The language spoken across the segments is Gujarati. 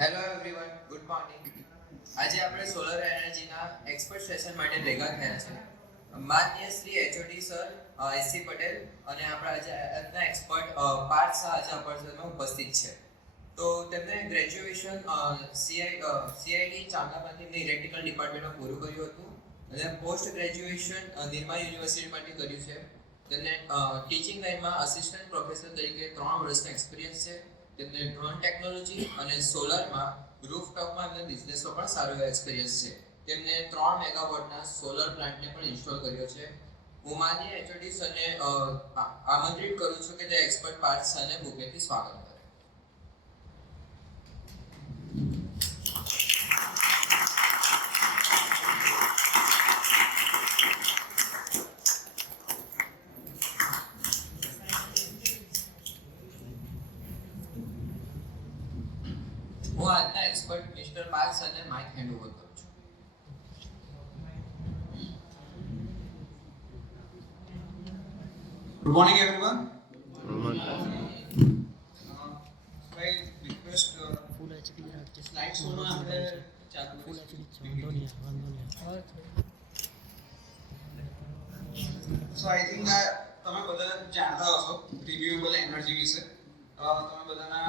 Hello everyone, good morning. આજે આપણે સોલર એનર્જીના એક્સપર્ટ સેશન માટે ભેગા થયા છે. માનનીય Shri HOD sir SC Patel અને આપણા આજના એક્સપર્ટ પાર્થ શાહ આજે આપણા ઉપસ્થિત છે. તો તેમણે ગ્રેજ્યુએશન સીઆઈટી ચાંગામાંથી ઇલેક્ટ્રિકલ ડિપાર્ટમેન્ટમાં પૂરું કર્યું હતું અને પોસ્ટ ગ્રેજ્યુએશન નિરમા યુનિવર્સિટીમાંથી કર્યું છે. તેમને ટીચિંગ લાઇનમાં આસિસ્ટન્ટ પ્રોફેસર તરીકે 3 વર્ષનો એક્સપિરિયન્સ છે. તેમને ડ્રોન ટેકનોલોજી અને સોલરમાં રૂફટોપમાં અને બિઝનેસમાં પણ સારો એક્સપિરિયન્સ છે. તેમને 3 મેગાવોટના સોલર પ્લાન્ટને પણ ઇન્સ્ટોલ કર્યો છે. હું માનનીય એચઓડી સરને આમંત્રિત કરું છું કે તે એક્સપર્ટ પાર્થ શાહને બુકેથી સ્વાગત કરે. હું આજના એક્સપર્ટ મિસ્ટર પાર્થ શાહને માઇક હેન્ડ ઓવર કરું છું. Good morning, everyone. I request slides on આપણે ચાલુ So I think તમે બધા જાણતા હશો રિન્યુએબલ એનર્જી વિશે. તમે બધાના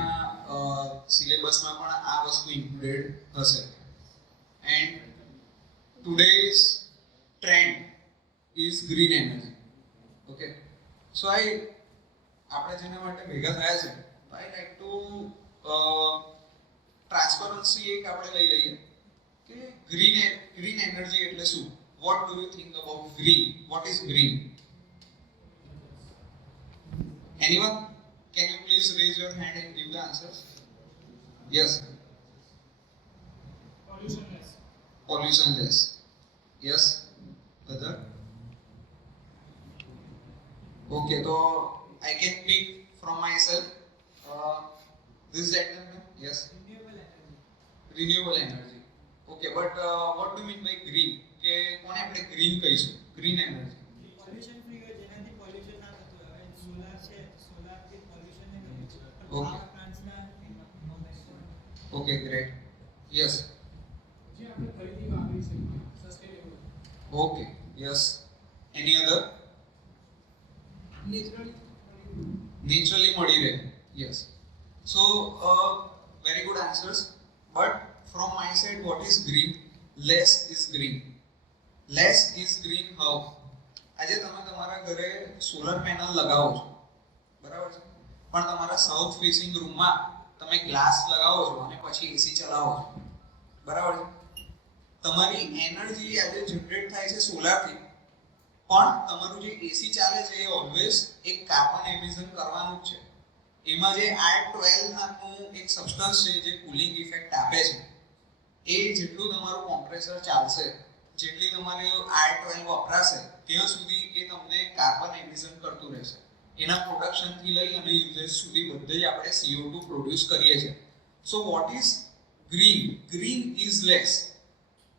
સિલેબસમાં પણ આ વસ્તુ ઇન્ક્લુડેડ હશે. And today's trend is green energy. Okay. So આપણે જેના માટે ભેગા થયા છે, I like to ટ્રાન્સપરન્સી એક આપણે લઈ લઈએ કે ગ્રીન એનર્જી એટલે શું? What do you think about green? What is green? Anyone? Can you please raise your hand and give the answers? Yes. Pollutionless. Pollutionless. Yes. Other? Okay, so I can pick from myself. This gentleman, yes. Renewable energy. Renewable energy. Okay, but what do you mean by green? કે કોને આપણે green કહીશું? Green energy. પોલ્યુશન ફ્રી હોય જેનાથી પોલ્યુશન ના થતું હોય. હવે સોલાર છે, સોલારથી પોલ્યુશન ને કરે છે. Okay. પ્લાન્ટ્સના Okay, great. Yes. જે આપણે ફરીથી વાપરી શકીએ sustainable. Okay. Yes. Any other? Naturally મળી રહે. Yes. So very good answers. But from my side, what is green? Less is green. Less is green how? આજે તમે તમારા ઘરે સોલર પેનલ લગાવો છો, બરાબર છે, પણ તમારા સાઉથ ફેસિંગ રૂમમાં તમે ગ્લાસ લગાવો છો અને પછી એસી ચલાવો છો, બરાબર છે. તમારી એનર્જી આજે જનરેટ થાય છે સોલારથી, પણ તમારું જે એસી ચાલે છે એ ઓલવેઝ એક કાર્બન એમિશન કરવાનું જ છે. એમાં જે R12 નામનું એક સબસ્ટન્સ છે જે કુલિંગ ઇફેક્ટ આપે છે, એ જેટલું તમારું કોમ્પ્રેસર ચાલશે, જેટલી તમારે R12 વપરાશે, ત્યાં સુધી એ તમને કાર્બન એમિશન કરતું રહેશે. એના પ્રોડક્શનથી લઈ અને યુઝેજ સુધી બધે જ આપણે CO2 પ્રોડ્યુસ કરીએ છીએ. So what is green? Green is less.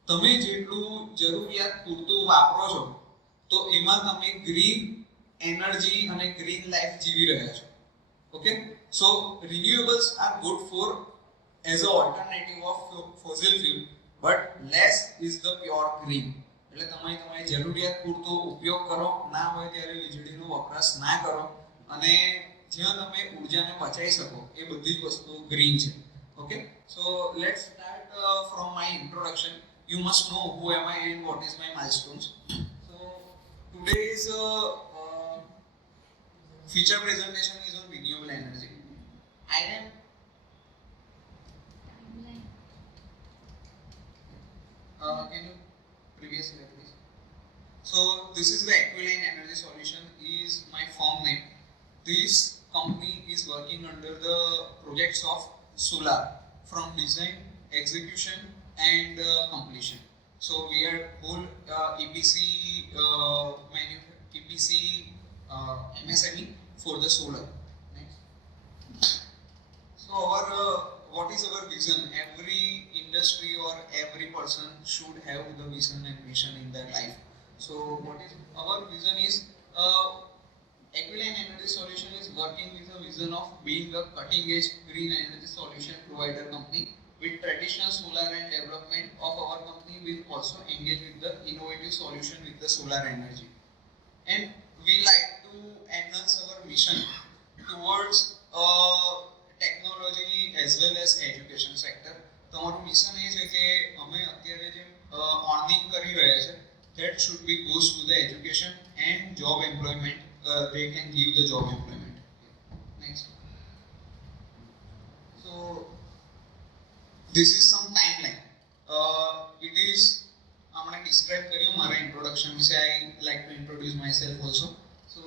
તમે જેટલું જરૂરિયાત પૂરતું વાપરો છો, તો એમાં તમે ગ્રીન એનર્જી અને ગ્રીન લાઈફ જીવી રહ્યા છો. Okay, so renewables are good for as a alternative of fossil fuel, but less is the pure green. એટલે તમે તમારી જરૂરિયાત પૂરતો ઉપયોગ કરો, ના હોય ત્યારે વીજળીનો વપરાશ ના કરો, અને જ્યાં તમે ઉર્જાને બચાવી શકો એ બધી જ વસ્તુ ગ્રીન છે. Okay, so let's start from my introduction. You must know who am I and what is my milestones. So today's feature presentation is on renewable energy. I am can you previous slide please? So this is the Equiline Energy Solution is my firm name. This company is working under the projects of solar from design, execution and completion. So we are whole EPC MSME for the solar. Next. So our what is our vision? Every industry or every person should have the vision and mission in their life. So what is our vision is Equiline Energy Solution is working with a vision of being a cutting edge green energy solution provider company with traditional solar and development of our company will also engage with the innovative solution with the solar energy. And we like to enhance our mission towards technology as well as education sector. તો અમારું મિશન એ છે કે અમે અત્યારે જે અર્નિંગ કરી રહ્યા છે that should be goes to the education and job employment. They can give the job employment. Next. So this is some timeline. It is I'm going to describe my introduction. I like to introduce myself also. So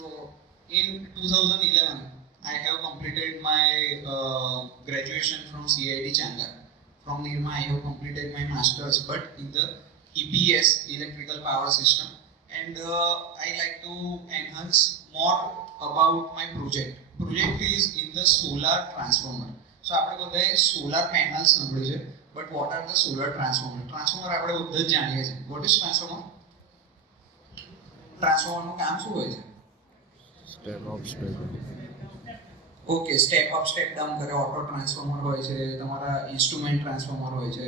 in 2011 I have completed my graduation from CIT Changa. From Nirma I have completed my masters, but in the EPS, electrical power system, and I like to enhance more about my project. Project is in the solar transformer. So આપણે બધાએ solar panels સાંભળ્યું છે, but what are the solar transformer? Transformer આપણે બધા જ જાણીએ છીએ. What is transformer? Transformer નું કામ શું હોય છે? Step up, step down. Okay, step up step down કરે. ઓટો ટ્રાન્સફોર્મર હોય છે, તમારા ઇન્સ્ટ્રુમેન્ટ ટ્રાન્સફોર્મર હોય છે,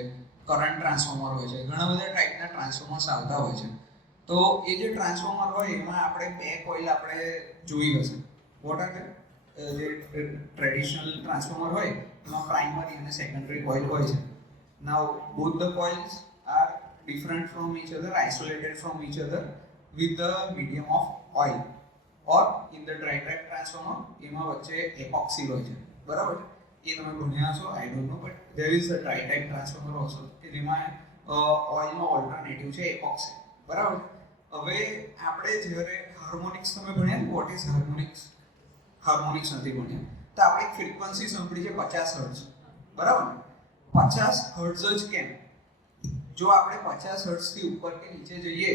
કરંટ ટ્રાન્સફોર્મર હોય છે, ઘણા બધા ટાઈપના ટ્રાન્સફોર્મર્સ આવતા હોય છે. તો એ જે ટ્રાન્સફોર્મર હોય એમાં આપણે બે કોઇલ આપણે જોઈ હશે. વોટ આર જે ટ્રેડિશનલ ટ્રાન્સફોર્મર હોય એમાં પ્રાઇમરી અને સેકન્ડરી કોઇલ હોય છે. Now both the coils are different from each other, isolated from each other with the medium of oil. or in the dry type transformer એમાં વચ્ચે એપોક્સી હોય છે, બરાબર? એ તમે ભણ્યા છો, I don't know, but there is a dry type transformer also કે જેમાં ઓઇલનો ઓલ્ટરનેટિવ છે એપોક્સી, બરાબર? હવે આપણે જ્યારે હાર્મોનિક્સ તમે ભણ્યા ને, વોટ ઇઝ હાર્મોનિક્સ? હાર્મોનિક્સ નથી ભણ્યા તો આપણે એક ફ્રીક્વન્સી સાંભળી છે 50 હર્ટ્ઝ, બરાબર? 50 હર્ટ્ઝ જ કેમ? જો આપણે 50 હર્ટ્ઝથી ઉપર કે નીચે જઈએ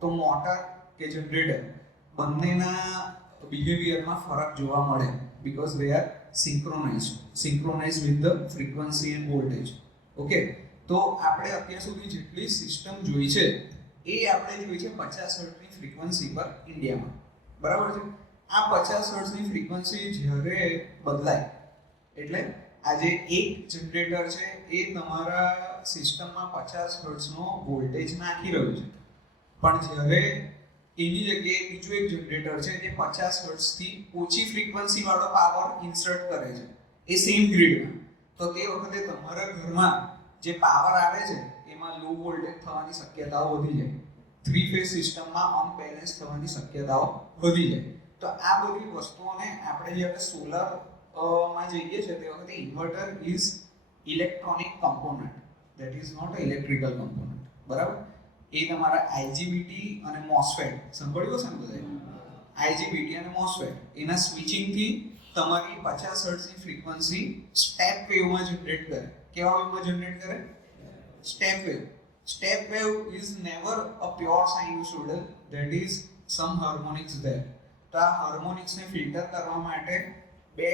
તો મોટર કે જનરેટર બંનેના બિહેવિયરમાં ફરક જોવા મળે, because they are synchronized with the frequency and voltage. Okay, તો આપણે અત્યાર સુધી જેટલી સિસ્ટમ જોઈ છે એ આપણે જોઈ છે 50 હર્ટ્ઝની ફ્રીક્વન્સી પર ઇન્ડિયામાં, બરાબર છે? આ 50 હર્ટ્ઝની ફ્રીક્વન્સી જ્યારે બદલાય એટલે આજે એક જનરેટર છે એ તમારા સિસ્ટમમાં 50 હર્ટ્ઝનો વોલ્ટેજ નાખી રહ્યું છે, પણ જ્યારે એની જગ્યાએ બીજું એક જનરેટર છે જે 50 હર્ટ્ઝથી ઓછી ફ્રીક્વન્સી વાળો પાવર ઇન્સર્ટ કરે છે એ સેમ ગ્રીડમાં, તો તે વખતે તમારા ઘરમાં જે પાવર આવે છે એમાં લો વોલ્ટેજ થવાની શક્યતાઓ વધી જાય, થ્રી ફેઝ સિસ્ટમમાં અનબેલેન્સ થવાની શક્યતાઓ વધી જાય. તો આ બધી વસ્તુઓને આપણે જ્યારે સોલરમાં જઈએ છીએ તે વખતે inverter is electronic component, that is not a electrical component, બરાબર? એ તમારા આઈજીબીટી અને મોસ્ફેટ સાંભળ્યું હશે ને બધાએ? આઈજીબીટી અને મોસ્ફેટ એના સ્વિચિંગથી તમારી 50 હર્ટ્ઝની ફ્રીક્વન્સી સ્ટેપ વેવમાં જનરેટ કરે. કેવા વેવમાં જનરેટ કરે? Step wave. Step wave is never a pure sinusoidal, that is sum harmonics there. તો આ હાર્મોનિક્સને ફિલ્ટર કરવા માટે બે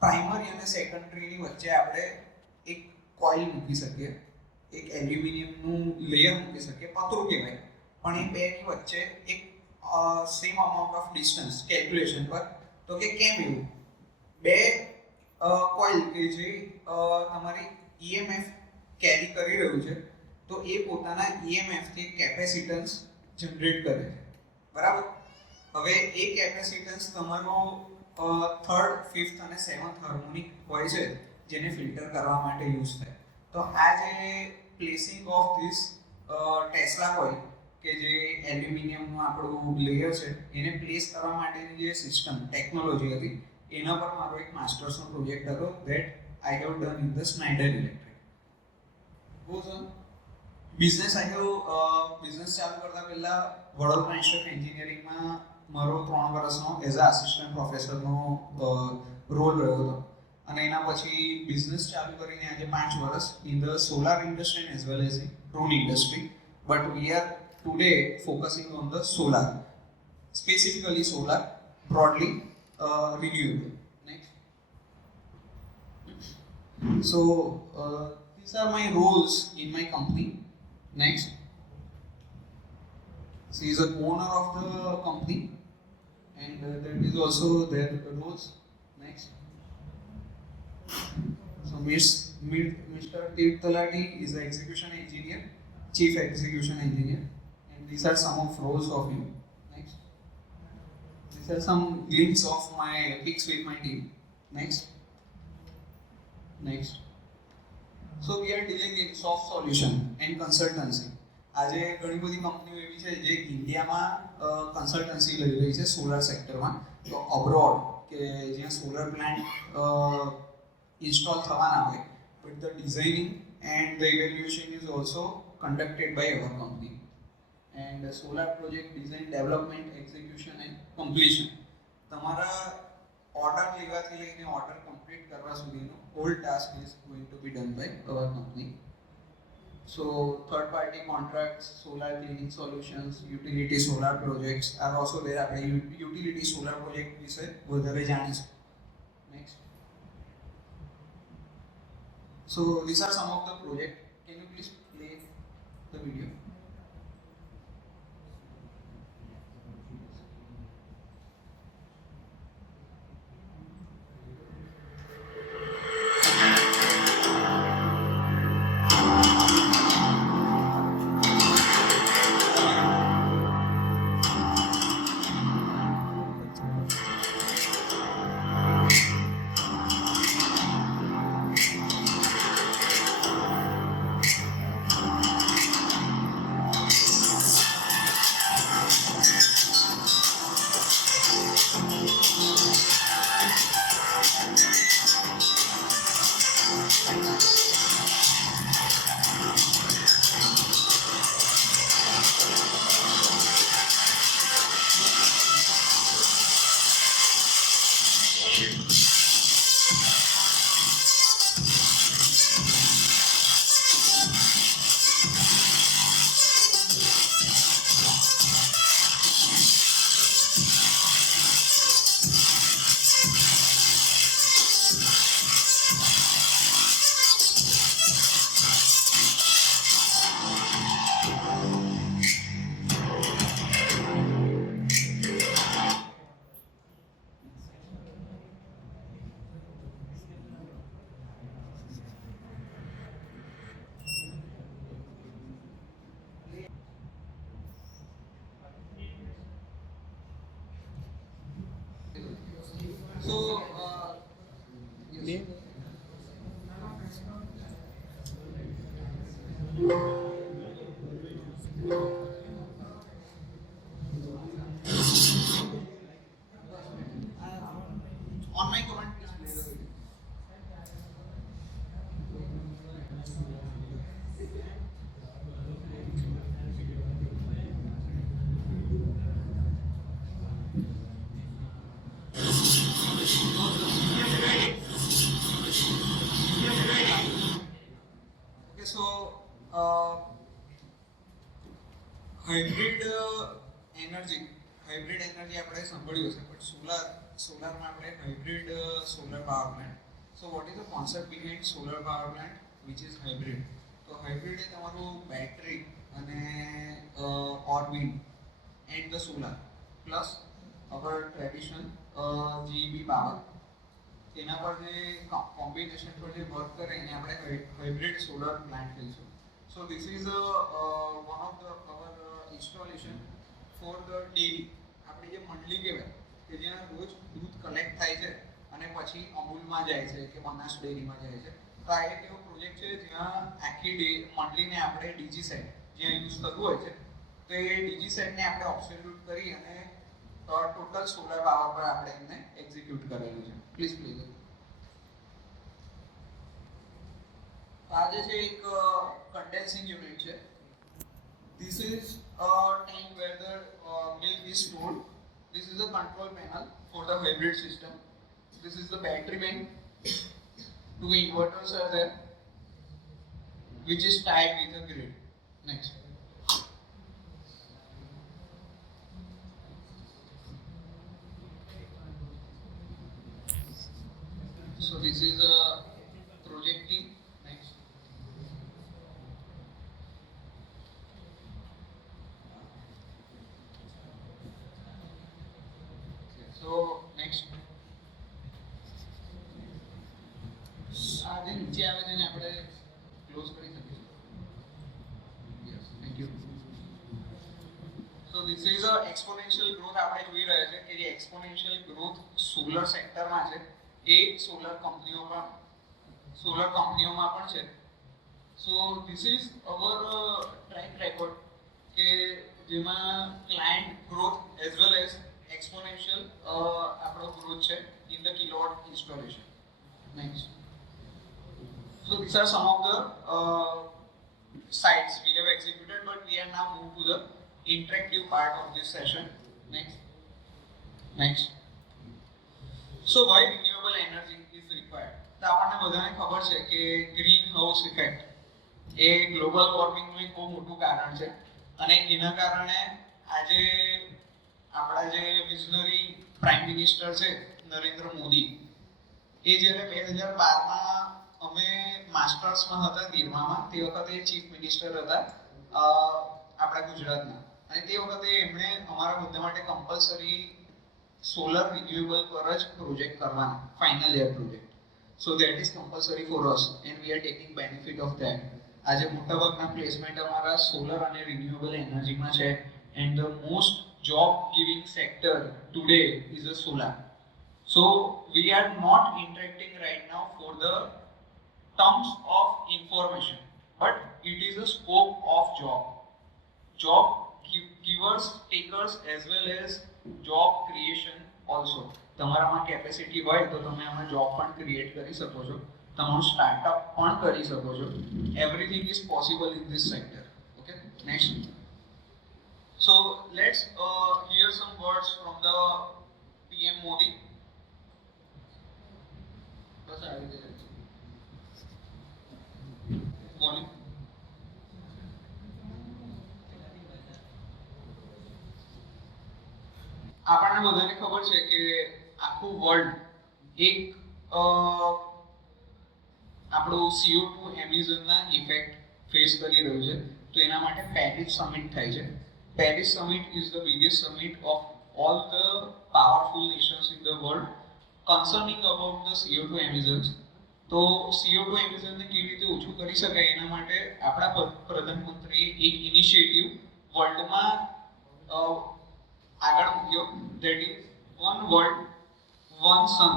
પ્રાઇમરી અને સેકન્ડરીની વચ્ચે આપણે એક કોઇલ મૂકી શકીએ, એક એલ્યુમિનિયમનું લેયર મૂકી શકીએ, પતરું કહેવાય, પણ એ બેની વચ્ચે એક same amount of distance calculation પર. તો કે કેમ એવું? બે કોઇલ કે જે તમારી EMF કેરી કરી રહ્યું છે તો એ પોતાના EMFથી કેપેસિટન્સ જનરેટ કરે છે, બરાબર? હવે એ કેપેસિટન્સ તમારો થર્ડ, ફિફ્થ અને સેવન્થ હાર્મોનિક હોય છે જેને ફિલ્ટર કરવા માટે યુઝ થાય. તો આ જે placing of this tesla coil કે જે એલ્યુમિનિયમનું આપણું લેયર છે એને પ્લેસ કરવા માટેની જે સિસ્ટમ ટેકનોલોજી હતી એના પર મારો એક માસ્ટર્સનો પ્રોજેક્ટ હતો, that I have done in the Schneider Electric. Business business ચાલુ કરતા પહેલા વડોદરા ઇન્સ્ટિટ્યૂટ ઓફ એન્જિનિયરિંગમાં મારો 3 વર્ષનો એઝ અ આસિસ્ટન્ટ પ્રોફેસરનો રોલ રહ્યો હતો, અને એના પછી બિઝનેસ ચાલુ કરીને આજે 5 વર્ષ in the solar industry as well as drone industry, but we are today focusing on the solar, specifically solar, broadly renewable. Next. So these are my roles in my company. Next. She is a owner of the company, and that is also their roles. Next. So Mr. Tirth Talati is the execution engineer, chief execution engineer, and these are some of roles of him. Next. These are some glimpses of my pics with my team. Next. Next. So we are dealing in soft solution and consultancy. આજે ઘણી બધી કંપનીઓ એવી છે જે ઇન્ડિયામાં કન્સલ્ટન્સી લઈ રહી છે સોલાર સેક્ટરમાં. તો અબ્રોડ કે જ્યાં સોલર પ્લાન્ટ ઇન્સ્ટોલ થવાના હોય, but the designing and the evaluation is also conducted by our company. And solar project design, development, execution and completion, તમારા ઓર્ડર લેવાથી લઈને ઓર્ડર કમ્પ્લીટ કરવા સુધીનો all task is going to be done by our company. So third party contracts, solar cleaning solutions, utility solar projects are also there. આપણે utility solar project વિશે વધારે જાણીશું. Next. So these are some of the projects. Can you please play the video? So, yes. On my command, please play the video. Okay, so hybrid energy આપણે સાંભળ્યું હશે, but સોલારમાં આપણે hybrid solar power plant. So what is the concept behind solar power plant which is hybrid? તો hybrid એ તમારું બેટરી અને or wind and the solar plus our traditional GEB power, તેના પર જે કોમ્બિનેશન પર જે વર્ક કરે એને આપણે હાઇબ્રિડ સોલર પ્લાન્ટ કહીશું. સો this is one of the hour installation for the dairy. આપણી જે મંડળી કહેવાય કે જ્યાં રોજ દૂધ કલેક્ટ થાય છે અને પછી અમૂલમાં જાય છે કે બનાસ ડેરીમાં જાય છે. તો આ એક એવો પ્રોજેક્ટ છે જ્યાં આખી મંડળીને આપણે ડીજી સેટ જ્યાં યુઝ થતું હોય છે તો એ ડીજી સેટને આપણે ઓબ્સોલ્યુટ કરી અને ટોટલ સોલર પાવર પર આપણે એમને એક્ઝિક્યુટ કરેલું છે. Please please. આ જે છે એક કન્ડેન્સિંગ યુનિટ છે. This is a tank where the milk is stored. This is the control panel for the hybrid system. This is the battery bank. Two inverters are there, which is tied with the grid. Next. So this is a project team. Next. Okay, so next. Close કરી શકીએ? Yes, thank you. So this is a exponential growth આપણે જોઈ રહ્યા છે કે જે exponential growth સોલર સેક્ટરમાં છે એ સોલર કંપનીઓમાં પણ છે. So this is our track record કે જેમાં client growth as well as exponential આપણો growth છે in the kilowatt installation. Next. So these are some of the sites we have executed, but we are now moved to the interactive part of this session. Next. So why renewable energy is required? તો આપણને બધાને ખબર છે કે ગ્રીન હાઉસ ઇફેક્ટ એ ગ્લોબલ વોર્મિંગનું એક બહુ મોટું કારણ છે અને એના કારણે આજે આપણા જે વિઝનરી પ્રાઇમ મિનિસ્ટર છે નરેન્દ્ર મોદી એ જ્યારે 2012માં અમે માસ્ટર્સમાં હતા નિરમામાં તે વખતે ચીફ મિનિસ્ટર હતા આપણા ગુજરાતના અને તે વખતે એમણે અમારા બધા માટે કમ્પલસરી સોલર રિન્યુએબલ પર જ પ્રોજેક્ટ કરવાના final year project. So that is compulsory for us and we are taking benefit of that. આજે મોટાભાગના પ્લેસમેન્ટ અમારા સોલર અને રિન્યુએબલ એનર્જીમાં છે and the most job giving sector today is the solar. So we are not interacting right now for the terms of information, but it is a scope of job givers, takers as well as job creation also. તમારામાં કેપેસિટી હોય તો તમે આમાં જોબ પણ ક્રિએટ કરી શકો છો, તમારું સ્ટાર્ટઅપ પણ કરી શકો છો. Everything is possible in this sector. Okay, next. So let's hear some words from the PM Modi. બસ આવી જાય વોલ્યુમ. આપણને બધાને ખબર છે કે આખું વર્લ્ડ એક આપણું CO2 એમિશનના ઇફેક્ટ ફેસ કરી રહ્યું છે. તો એના માટે પેરિસ સમિટ થાય છે. Paris summit is the biggest summit of all the powerful Nations in the world concerning about the CO2 emissions. તો CO2 એમિશનને કેવી રીતે ઓછું કરી શકાય એના માટે આપણા પ્રધાનમંત્રીએ એક ઇનિશિયેટિવ વર્લ્ડમાં આગળ મૂક્યો, that is one world one sun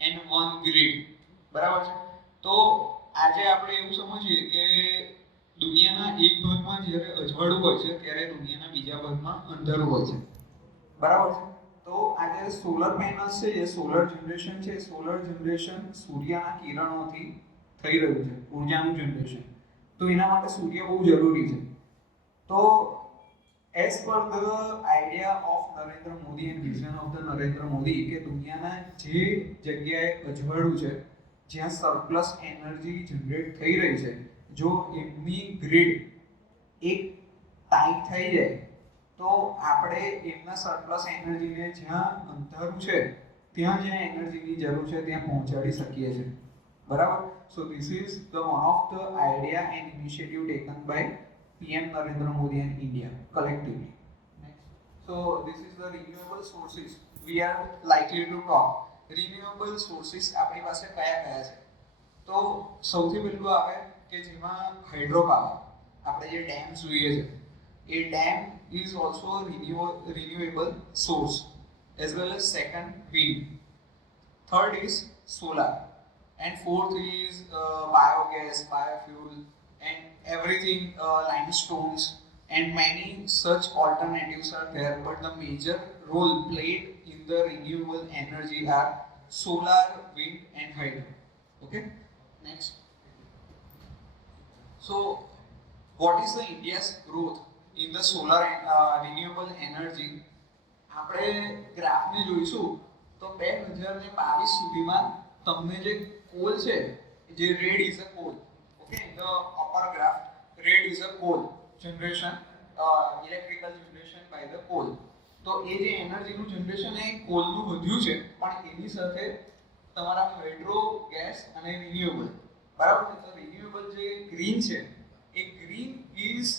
and one grid. બરાબર છે? તો આજે આપણે એવું સમજીએ કે દુનિયાના એક ભાગમાં જ્યારે અજવાળું હોય છે ત્યારે દુનિયાના બીજા ભાગમાં અંધારું હોય છે. બરાબર છે? તો આજે સોલર પેનલ્સ છે, જે સોલર જનરેશન છે, સોલર જનરેશન સૂર્યના કિરણોથી થઈ રહ્યું છે, ઉર્જાનું જનરેશન. તો એના માટે સૂર્ય બહુ જરૂરી છે. તો as per the idea of Narendra Modi and vision of the Narendra Modi કે દુનિયાના જે જગ્યાએ અજવાળું છે, જ્યાં સરપ્લસ એનર્જી જનરેટ થઈ રહી છે, જો એમની ગ્રીડ એક ટાઈટ થઈ જાય તો આપણે એમના સરપ્લસ એનર્જીને જ્યાં અંધારું છે ત્યાં જ્યાં એનર્જીની જરૂર છે ત્યાં પહોંચાડી શકીએ છીએ. બરાબર? So this is the one of the idea and initiative taken by PM Narendra Modi and India collectively. Next. So this is the renewable sources we are likely to talk. Renewable sources આપણી પાસે કયા છે? તો સૌથી પહેલું આવે કે જેમાં હાઇડ્રો પાવર, આપણે જે ડેમ જોઈએ છે એ dam is also renewable source as well as second wind. Third is solar and fourth is biogas, biofuel and everything, limestones and many such alternatives are there, but the major role played in the renewable energy are solar, wind and hydro. Okay, next. So what is the India's growth in the solar and renewable energy? આપણે ગ્રાફને જોઈશું તો 2022 સુધીમાં તમને જે કોલ છે, જે red is a call. Okay, in the upper graph, red is a coal generation, electrical generation by the coal. તો એ જે એનર્જીનું જનરેશન એ કોલનું વધ્યું છે, પણ એની સાથે તમારા હાઇડ્રો, ગેસ અને રિન્યુએબલ. બરાબર છે? તો રિન્યુએબલ જે ગ્રીન છે એ ગ્રીન ઇઝ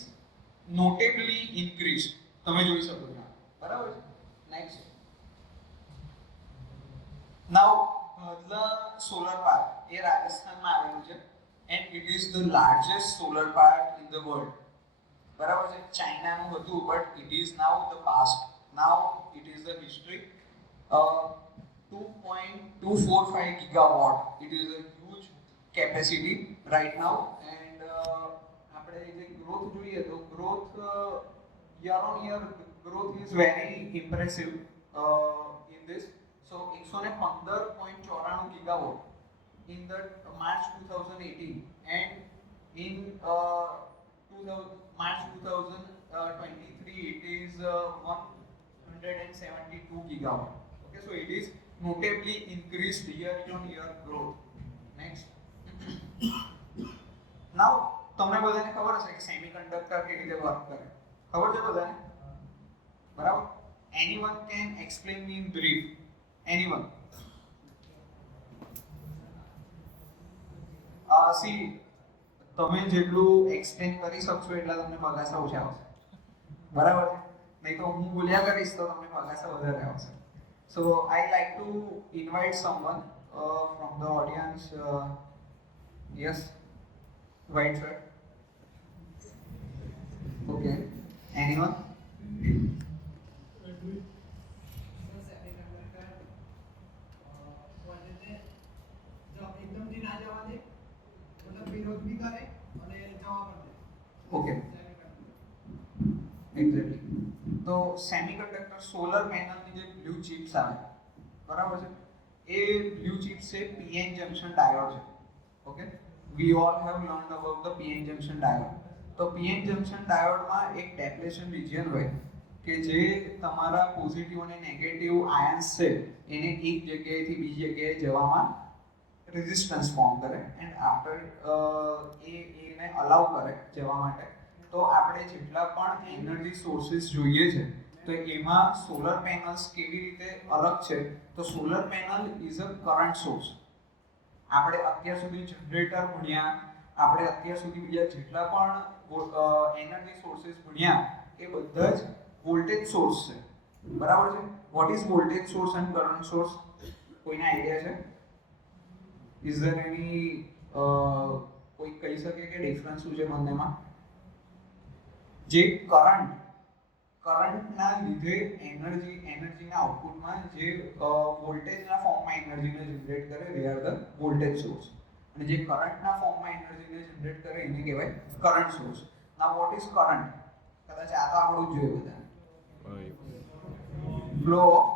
નોટેબલી ઇન્ક્રીઝ. તમે જોઈ શકો છો. બરાબર છે? નેક્સ્ટ. નાઉ ભાદલા સોલર પાર્ક એ રાજસ્થાનમાં આવેલું છે. and it is the largest solar park in the world. બરાબર છે, ચાઇનાનું હતું but it is now the past, now it is the history. 2.245 gigawatt, it is a huge capacity right now. And આપણે જે growth જોઈએ તો growth year on year growth is very impressive in this. So 115.94 gigawatt in the March 2018, and in March 2023 it is 172 gigawatt. Okay, so it is notably increased year on year growth. Next. Now તમને બધાને ખબર હશે કે સેમિકન્ડક્ટર કેવી રીતે વર્ક કરે, ખબર છે બધાને? બરાબર. Anyone can explain me in brief? Anyone? See, તમે જેટલું એક્સપ્લેન કરી શકશો એટલા તમને પગાસા ઓછા આવશે, બરાબર છે? નહીં તો હું બોલ્યા કરીશ તો તમને પગાસા વધારે આવશે. So I like to invite someone from the audience. Yes, white shirt. Okay. Anyone? Okay. Exactly. તો સેમિકન્ડક્ટર સોલર પેનલની જે બ્લુ ચિપ્સ આવે, બરાબર છે, એ બ્લુ ચિપ્સ છે પીએન જંક્શન ડાયોડ છે. Okay, we all have learned about the PN junction diode. તો પીએન જંક્શન ડાયોડમાં એક ડેપ્લેશન રિજિયન હોય કે જે તમારા પોઝિટિવ અને નેગેટિવ આયન્સ છે એને એક જગ્યાએથી બીજી જગ્યાએ જવામાં રેઝિસ્ટન્સ ફોર્મ કરે એન્ડ આફ્ટર એને અલાઉ કરે જવા માટે. તો આપણે જેટલા પણ એનર્જી સોર્સિસ જોઈએ છે તો એમાં સોલર પેનલ્સ કેવી રીતે અલગ છે, તો solar panel is a current source. આપણે અત્યાર સુધી જનરેટર ભણ્યા, આપણે અત્યાર સુધી બીજા જેટલા પણ એનર્જી સોર્સિસ ભણ્યા એ બધા જ વોલ્ટેજ સોર્સ છે, બરાબર છે? What is voltage source end current source? કોઈને આઈડિયા છે? ઇઝ ધેર એની કોઈ કહી શકે કે ડિફરન્સ શું છે બંનેમાં? જે કરંટના લીધે એનર્જીના આઉટપુટમાં જે વોલ્ટેજના ફોર્મમાં એનર્જીને જનરેટ કરે they are the voltage source, અને જે કરંટના ફોર્મમાં એનર્જીને જનરેટ કરે એને કહેવાય current source. Now what is current? કદાચ આ તો આવડવું જ જોઈએ બધાને. Flow of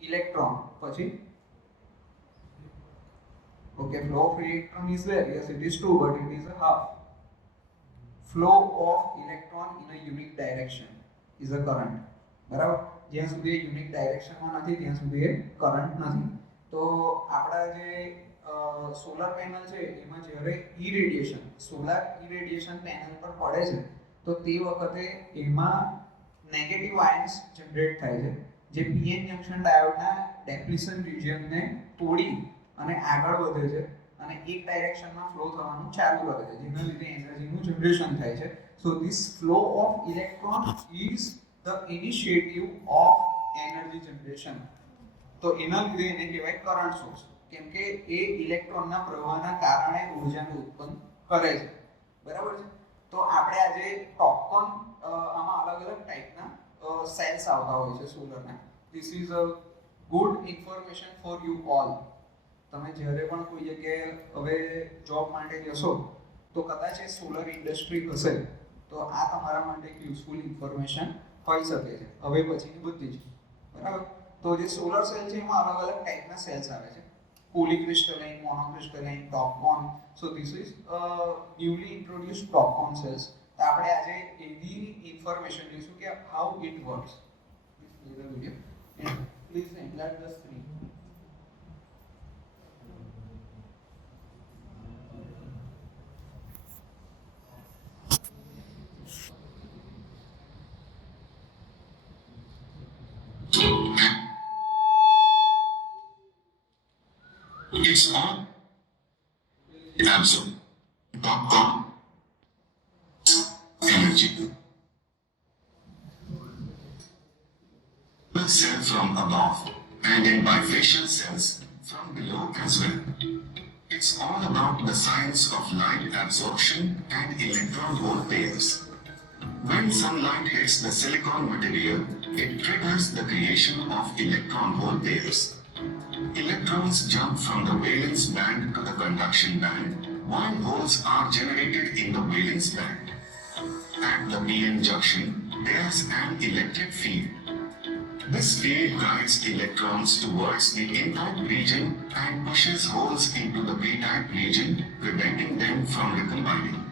electron. પછી okay, flow of electron is there, yes it is true, but it is a half. Flow of electron in a unique direction is a current, બરાબર? જ્યાં સુધી એ યુનિક ડાયરેક્શનમાં નથી ત્યાં સુધી એ કરંટ નથી. તો આપણા જે સોલર પેનલ છે એમાં જ્યારે ઇરેડિયેશન, સોલાર ઇરેડિયેશન પેનલ પર પડે છે તો તે વખતે એમાં નેગેટિવ આયન્સ જનરેટ થાય છે જે પીએન જંક્શન ડાયોડના ડેપ્લેશન રિજિયનને તોડી અને આગળ વધે છે અને એક ડાયરેક્શનમાં ફ્લો થવાનું ચાલુ કરે છે જેના લીધે એનર્જીનું જનરેશન થાય છે. So this flow of electron is the initiative of energy generation. તો એના લીધે એને કહેવાય કરંટ સોર્સ, કેમ કે એ ઇલેક્ટ્રોનના પ્રવાહના કારણે ઉર્જાને ઉત્પન્ન કરે છે, બરાબર છે? તો આપણે આજે ટોપકોન આમાં અલગ અલગ ટાઈપના સેલ્સ આવતા હોય છે સોલરના. This is a good information for you all. તમે જ્યારે પણ કોઈ જગ્યાએ હવે જોબ માટે જશો તો કદાચ એ સોલર ઇન્ડસ્ટ્રી હશે તો આ તમારા માટે એક યુઝફુલ ઇન્ફોર્મેશન હોઈ શકે છે હવે પછીની બધી જ, બરાબર? તો જે સોલર સેલ છે એમાં અલગ અલગ ટાઈપના સેલ્સ આવે છે, polycrystalline, monocrystalline, topcon. So this is newly introduced topcon cells. તો આપણે આજે એની ઇન્ફોર્મેશન જોઈશું કે how it works. Please enlarge the screen. It's on. Absorb. Popcorn. Energy. The cell from above and in bifacial cells from below as well. It's all about the science of light absorption and electron hole pairs. When sunlight hits the silicon material, it triggers the creation of electron hole pairs. Electrons jump from the valence band to the conduction band, while holes are generated in the valence band. At the p-n junction, there's an electric field. This field guides electrons towards the n-type region and pushes holes into the p-type region, preventing them from recombining.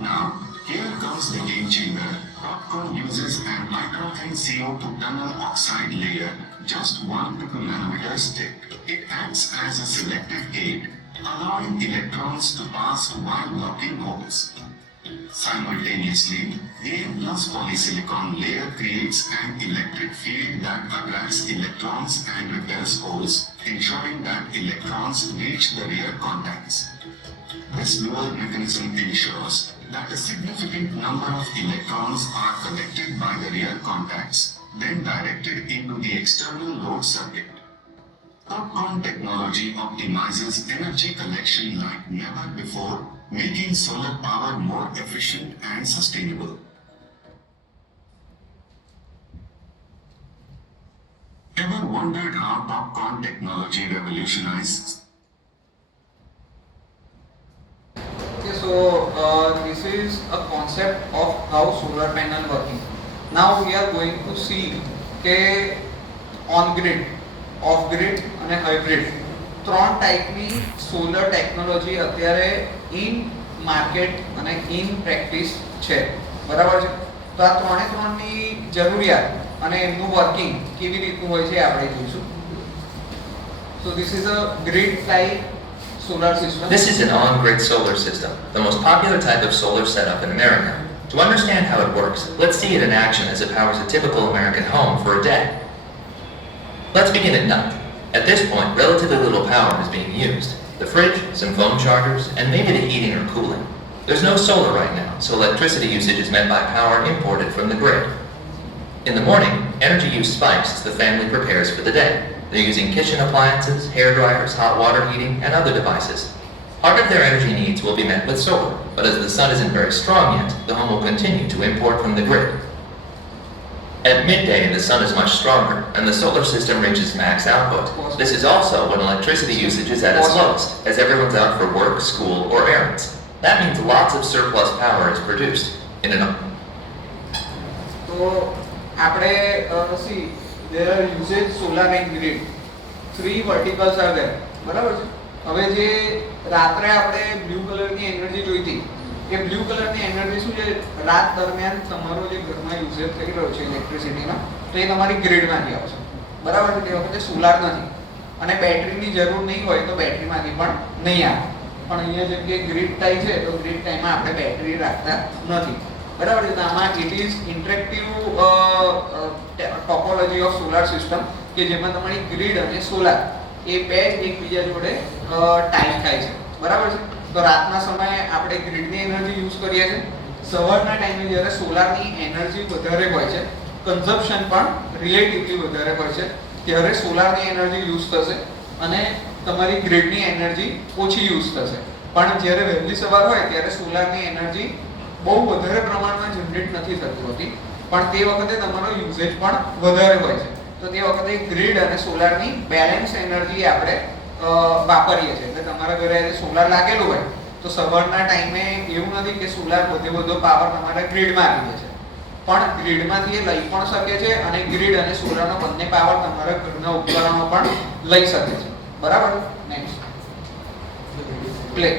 Now, here comes the game changer. Popcorn uses an ultra-thin CO2 tunnel oxide layer, just 1 to 2 nanometers thick. It acts as a selective gate, allowing electrons to pass while blocking holes. Simultaneously, the N+ polysilicon layer creates an electric field that attracts electrons and repels holes, ensuring that electrons reach the rear contacts. This dual mechanism ensures that a significant number of electrons are collected by the rear contacts, then directed into the external load circuit. Popcorn technology optimizes energy collection like never before, making solar power more efficient and sustainable. Ever wondered how popcorn technology revolutionized? Okay, so this is a concept of how solar panel working. Now we are going to see on grid, off grid અને હાઇબ્રિડ ત્રણ ટાઈપની સોલર ટેકનોલોજી અત્યારે ઇન માર્કેટ અને ઇન પ્રેક્ટિસ છે, બરાબર છે? તો આ ત્રણની જરૂરિયાત અને એમનું વર્કિંગ કેવી રીતનું હોય છે આપણે જોઈશું. So this is a grid type solar system. This is an on-grid solar system, the most popular type of solar setup in America. To understand how it works, let's see it in action as it powers a typical American home for a day. Let's begin at night. At this point, relatively little power is being used. The fridge, some phone chargers, and maybe the heating or cooling. There's no solar right now, so electricity usage is met by power imported from the grid. In the morning, energy use spikes as the family prepares for the day. They're using kitchen appliances, hair dryers, hot water heating, and other devices. Part of their energy needs will be met with solar, but as the sun isn't very strong yet, the home will continue to import from the grid. At midday, the sun is much stronger, and the solar system reaches max output. This is also when electricity usage is at its lowest, as everyone's out for work, school, or errands. That means lots of surplus power is produced in an. So, આપણે see there are usage solar and grid. 3 verticals are there, બરાબર છે? હવે જે રાત્રે આપણે બ્લુ કલરની એનર્જી જોઈતી, એ બ્લુ કલરની એનર્જી શું છે? રાત દરમિયાન તમારો જે ઘરમાં યુઝેજ થઈ રહ્યો છે ઇલેક્ટ્રિસિટીનો, તો એ તમારી ગ્રીડમાંથી આવશે, બરાબર છે? તે વખતે સોલાર નથી અને બેટરીની જરૂર નહીં હોય તો બેટરીમાંથી પણ નહીં આવે. પણ અહીંયા જેમ કે ગ્રીડ ટાઈ છે, તો ગ્રીડ ટાઈમાં આપણે બેટરી રાખતા નથી, બરાબર છે? તો આમાં it is interactive topology of solar system કે જેમાં તમારી ગ્રીડ અને સોલાર એ બે જ એકબીજા જોડે ટાઈ થાય છે, બરાબર છે? તો રાતના સમયે આપણે ગ્રીડની એનર્જી યુઝ કરીએ છીએ, સવારના ટાઈમે જ્યારે સોલારની એનર્જી વધારે હોય છે, કન્ઝમ્પશન પણ રિલેટિવલી વધારે હોય છે, ત્યારે સોલારની એનર્જી યુઝ થશે અને તમારી ગ્રીડની એનર્જી ઓછી યુઝ થશે. પણ જ્યારે વહેલી સવાર હોય ત્યારે સોલારની એનર્જી બહુ વધારે પ્રમાણમાં જનરેટ નથી થતી હોતી, પણ તે વખતે તમારો યુઝેજ પણ વધારે હોય છે. તો તે વખતે ગ્રીડ અને સોલારની બેલેન્સ એનર્જી આપણે વાપરીએ છીએ. એટલે તમારા ઘરે સોલાર લાગેલું હોય તો સવારના ટાઈમે એવું નથી કે સોલાર બધો પાવર તમારા ગ્રીડમાં આવી જાય છે, પણ ગ્રીડમાંથી એ લઈ પણ શકે છે અને ગ્રીડ અને સોલારનો બંને પાવર તમારા ઘરના ઉપકરણો પણ લઈ શકે છે, બરાબર? Next play.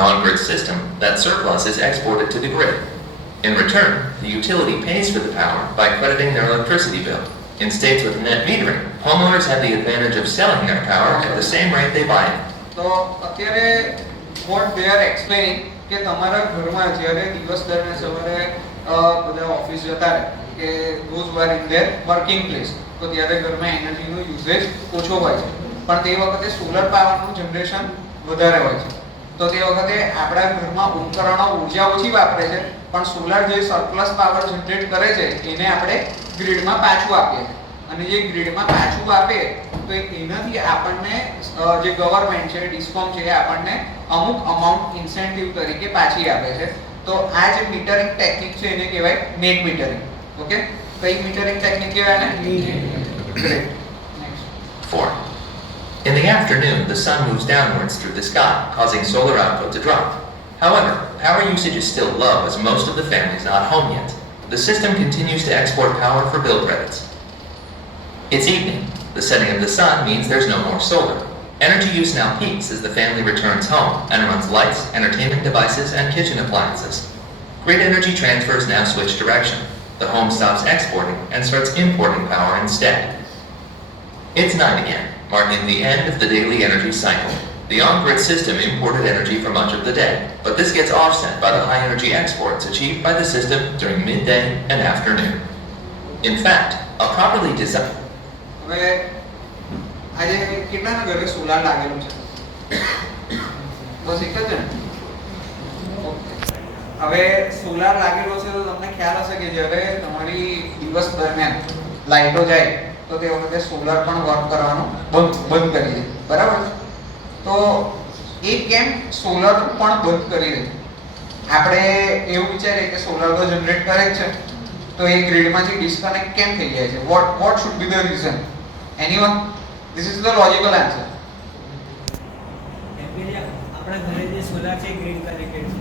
Non-grid system, that surplus is exported to the grid. In return, the utility pays for the power by crediting their electricity bill. In states with net metering, homeowners have the advantage of selling their power at the same rate they buy it. તો અત્યારે what they are explaining કે તમારા ઘરમાં જ્યારે દિવસ દરમિયાન સવારે બધા ઓફિસ જતા રહે કે those who are in their working place, તો ત્યારે ઘરમાં એનર્જીનો યુઝેજ ઓછો હોય છે, પણ તે વખતે સોલર પાવરનું જનરેશન વધારે હોય છે. તો તે વખતે આપણા ઘરમાં ઉપકરણો ઊર્જા ઓછી વાપરે છે, પણ સોલાર જે સરપ્લસ પાવર જનરેટ કરે છે એને આપણે ગ્રીડમાં પાછું આપીએ છીએ. અને જે ગ્રીડમાં પાછું આપે તો એનાથી આપણને જે ગવર્મેન્ટ છે, ડિસ્કોમ છે, એ આપણને અમુક અમાઉન્ટ ઇન્સેન્ટિવ તરીકે પાછી આપે છે. તો આ જે મીટરિંગ ટેકનિક છે એને કહેવાય નેટ મીટરિંગ. ઓકે, કઈ મીટરિંગ ટેકનિક કહેવાય ને? Great. Next. 4. In the afternoon, the sun moves downwards through the sky, causing solar output to drop. However, power usage is still low as most of the family is not home yet. The system continues to export power for bill credits. It's evening. The setting of the sun means there's no more solar. Energy use now peaks as the family returns home and runs lights, entertainment devices, and kitchen appliances. Grid energy transfers now switch direction. The home stops exporting and starts importing power instead. It's night again, marking the end of the daily energy cycle. The on-grid system imported energy for much of the day, but this gets offset by the high energy exports achieved by the system during midday and afternoon. In fact, a properly designed હવે આજે કેટલાના ઘરે સોલાર લાગેલું છે? બસ એક જ ને? હવે સોલાર લાગેલો છે તો તમને ખ્યાલ હશે કે જ્યારે તમારી દિવસ દરમિયાન લાઈટો જાય તો તે વખતે સોલાર પણ વર્ક કરવાનું બંધ કરી દે, બરાબર? તો એ કેમ સોલાર પણ બંધ કરી દે? આપણે એવું વિચારીએ કે સોલાર તો જનરેટ કરે જ છે, તો એ ગ્રીડમાંથી ડિસ્કનેક્ટ કેમ થઈ જાય છે? What should be the reason? Anyone? This is the logical answer. આપણા ઘરે જે સોલાર છે ગ્રીડ કનેક્ટેડ છે,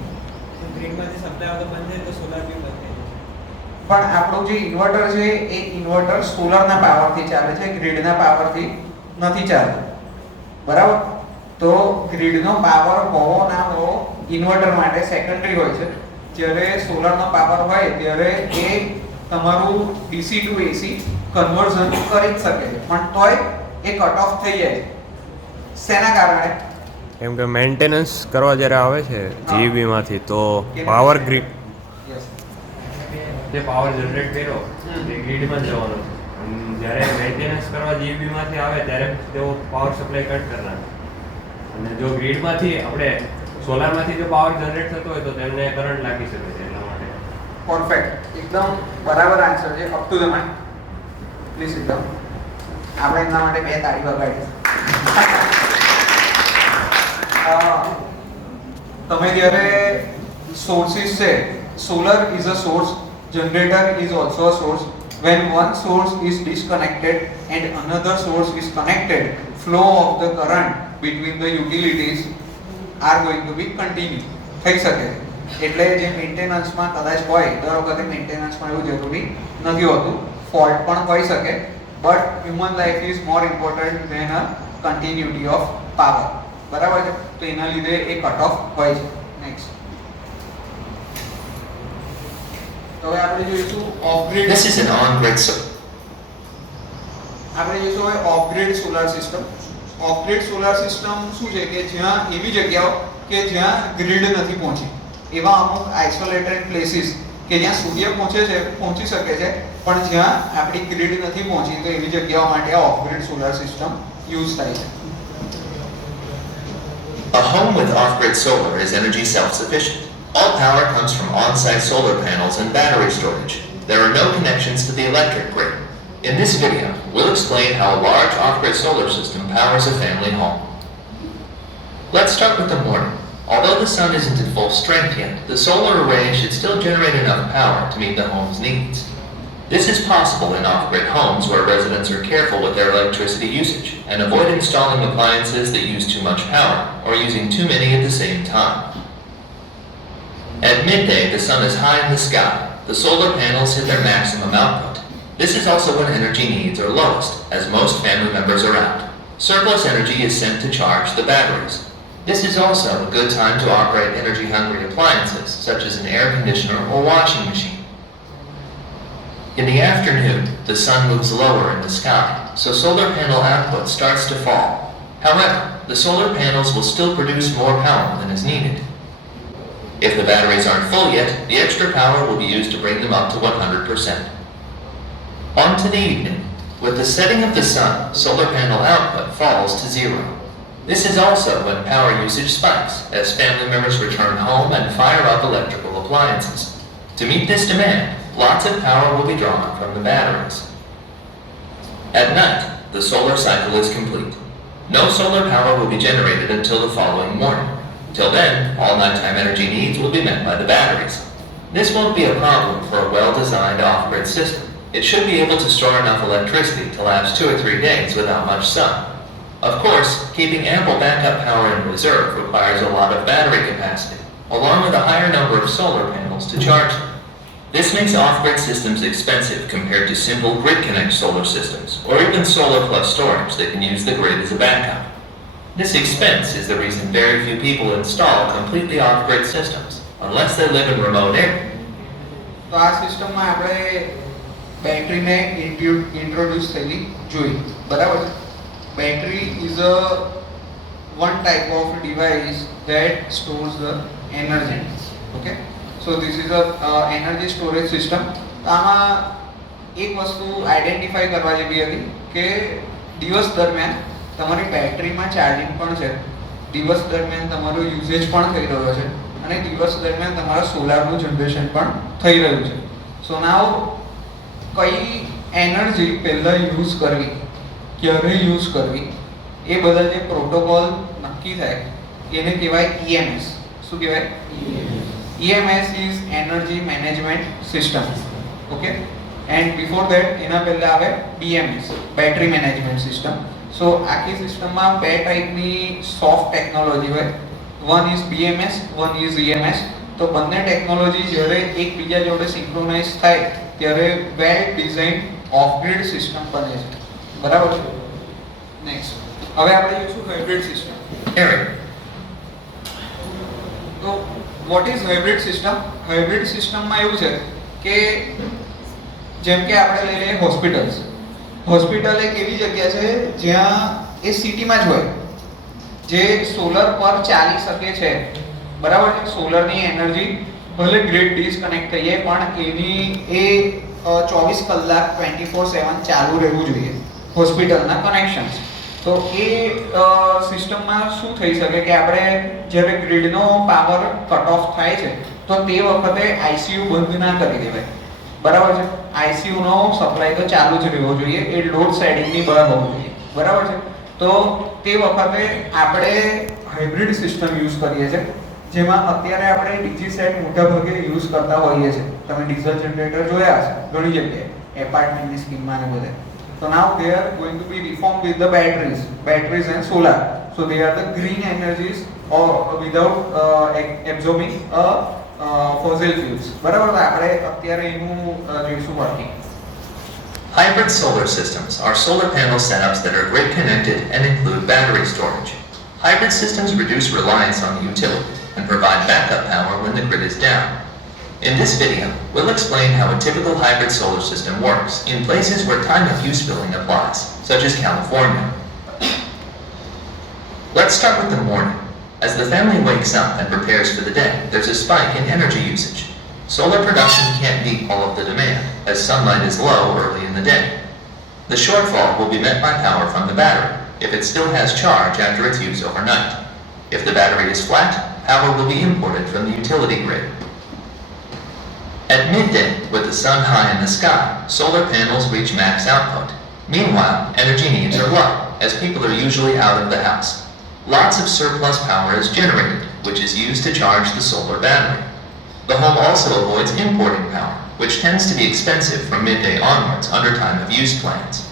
તો ગ્રીડમાંથી સપ્લાય આવતો બંધ થાય તો સોલાર બી બંધ થઈ જાય. પણ આપણું જે ઇન્વર્ટર છે એ ઇન્વર્ટર સોલારના પાવરથી ચાલે છે, ગ્રીડના પાવરથી નથી ચાલતું, બરાબર? તો ગ્રીડનો પાવર હોવો ના હોવો ઇન્વર્ટર માટે સેકન્ડરી હોય છે. જ્યારે સોલારનો પાવર હોય ત્યારે એ તમારું ડીસી ટુ એસી કન્વર્ઝન કરી જ શકે છે, પણ તોય એ કટ ઓફ થઈ જાય. શેના કારણે? કેમ કે મેન્ટેનન્સ કરવા જ્યારે આવે છે જીબીમાંથી તો પાવર ગ્રીડ જે પાવર જનરેટ કર્યો એ ગ્રીડમાં જ જવાનો છે. અને જ્યારે મેન્ટેનન્સ કરવા જીબીમાંથી આવે ત્યારે તેઓ પાવર સપ્લાય કટ કરી નાખે. અને જો ગ્રીડમાંથી આપણે સોલારમાંથી જો પાવર જનરેટ થતો હોય તો તેમને કરંટ લાગી શકે છે. એટલા માટે પરફેક્ટ, એકદમ બરાબર આન્સર છે. Up to the mark. Please એકદમ આપણે એમના માટે 2 તાળી વગાડીએ. તમે જ્યારે સોર્સિસ છે, solar is a source, generator is also a source. When one source is disconnected and another source is connected, flow of the current between the utilities are going to be continue. થઈ શકે. એટલે જે મેન્ટેનન્સમાં કદાચ હોય દર વખતે મેન્ટેનન્સમાં એવું જરૂરી નથી હોતું, ફોલ્ટ પણ હોઈ શકે, but human life is more important than a continuity of power, બરાબર છે? તો એના લીધે એ કટ ઓફ હોય છે. નેક્સ્ટ. હવે આપણે જોઈશું of grid. This is an on-grid આપણે જોઈશું હવે of grid solar system. Of grid solar system શું છે કે જ્યાં એવી જગ્યાઓ કે જ્યાં ગ્રીડ નથી પહોંચી, એવા અમુક આઇસોલેટેડ પ્લેસીસ કે જ્યાં સૂર્ય પહોંચી શકે છે પણ જ્યાં આપણી ગ્રીડ નથી પહોંચી, તો એવી જગ્યાઓ માટે આ of grid solar system use થાય છે. A home with off-grid solar is energy self-sufficient. All power comes from on-site solar panels and battery storage. There are no connections to the electric grid. In this video, we'll explain how a large off-grid solar system powers a family home. Let's start with the morning. Although the sun isn't at full strength yet, the solar array should still generate enough power to meet the home's needs. This is possible in off-grid homes where residents are careful with their electricity usage and avoid installing appliances that use too much power or using too many at the same time. At midday, the sun is high in the sky. The solar panels hit their maximum output. This is also when energy needs are lowest, as most family members are out. Surplus energy is sent to charge the batteries. This is also a good time to operate energy-hungry appliances, such as an air conditioner or washing machine. In the afternoon, the sun moves lower in the sky, so solar panel output starts to fall. However, the solar panels will still produce more power than is needed. If the batteries aren't full yet, the extra power will be used to bring them up to 100%. On to the evening. With the setting of the sun, solar panel output falls to 0. This is also when power usage spikes as family members return home and fire up electrical appliances. To meet this demand, lots of power will be drawn from the batteries. At night, the solar cycle is complete. No solar power will be generated until the following morning. Till then, all nighttime energy needs will be met by the batteries. This won't be a problem for a well-designed off-grid system. It should be able to store enough electricity to last 2 or 3 days without much sun. Of course, keeping ample backup power in reserve requires a lot of battery capacity, along with a higher number of solar panels to charge them. This makes off-grid systems expensive compared to simple grid-connect solar systems, or even solar plus storage that can use the grid as a backup. This expense is the reason very few people install completely off-grid systems, unless they live in remote areas. તો આ સિસ્ટમમાં આપણે બેટરીને ઇન્ટ્રોડ્યુસ થયેલી જોઈ, બરાબર છે. Battery is a one type of device that stores the energy. Okay, so this is a energy storage system. તો આમાં એક વસ્તુ આઈડેન્ટિફાઈ કરવા જેવી હતી કે દિવસ દરમિયાન તમારી બેટરીમાં ચાર્જિંગ પણ છે, દિવસ દરમિયાન તમારો યુઝેજ પણ થઈ રહ્યો છે, અને દિવસ દરમિયાન તમારા સોલારનું જનરેશન પણ થઈ રહ્યું છે. સો નાવ કઈ એનર્જી પહેલાં યુઝ કરવી, ક્યારે યુઝ કરવી, એ બધા જે પ્રોટોકોલ નક્કી થાય એને કહેવાય EMS. શું કહેવાય? EMS is energy management system. Okay, and before that એના પહેલાં આવે BMS, બેટરી મેનેજમેન્ટ સિસ્ટમ. સો આખી સિસ્ટમમાં બે ટાઈપની સોફ્ટ ટેકનોલોજી હોય. One is BMS, one is EMS. તો બંને ટેકનોલોજી જ્યારે એકબીજા જોડે સિંક્રોનાઇઝ થાય ત્યારે વેલ ડિઝાઇન ઓફ ગ્રીડ સિસ્ટમ બને છે, બરાબર છે. નેક્સ્ટ, હવે આપણે જોઈશું હાઇબ્રિડ સિસ્ટમ. Eric, તો what is hybrid system? Hybrid સિસ્ટમમાં એવું છે કે જેમ કે આપણે લઈ લઈએ હોસ્પિટલ્સ. હોસ્પિટલ એક એવી જગ્યા છે જ્યાં એ સિટીમાં જ હોય, જે સોલર પર ચાલી શકે છે, બરાબર છે. સોલરની એનર્જી ભલે ગ્રીડ ડિસ્કનેક્ટ થઈ જાય પણ એની એ 24 કલાક 24/7 ચાલુ રહેવું જોઈએ હોસ્પિટલના કનેક્શન્સ. તો એ સિસ્ટમમાં શું થઈ શકે કે આપણે જ્યારે ગ્રીડનો પાવર કટ ઓફ થાય છે તો તે વખતે ICU બંધ ના કરી દેવાય, બરાબર છે. ICUનો સપ્લાય તો ચાલુ જ રહેવો જોઈએ, એ લોડ શેડિંગની બહાર હોવું જોઈએ, બરાબર છે. તો તે વખતે આપણે હાઇબ્રિડ સિસ્ટમ યુઝ કરીએ છીએ, જેમાં અત્યારે આપણે ડીજી સેટ મોટા ભાગે યુઝ કરતા હોઈએ છીએ. તમે ડીઝલ જનરેટર જોયા હશે ઘણી જગ્યાએ, એપાર્ટમેન્ટની સ્કીમમાં ને બધે. So now they are going to be reformed with the batteries and solar. So they are the green energies or without absorbing fossil fuels. બરાબર, આપણે અત્યારે એનું જોઈશું working. hybrid solar systems are solar panel setups that are grid connected and include battery storage. Hybrid systems reduce reliance on the utility and provide backup power when the grid is down. In this video, we'll explain how a typical hybrid solar system works in places where time of use billing applies, such as California. Let's start with the morning. As the family wakes up and prepares for the day, there's a spike in energy usage. Solar production can't meet all of the demand, as sunlight is low early in the day. The shortfall will be met by power from the battery, if it still has charge after its use overnight. If the battery is flat, power will be imported from the utility grid. At midday, with the sun high in the sky, solar panels reach max output. Meanwhile, energy needs are low, as people are usually out of the house. Lots of surplus power is generated, which is used to charge the solar battery. The home also avoids importing power, which tends to be expensive from midday onwards under time of use plans.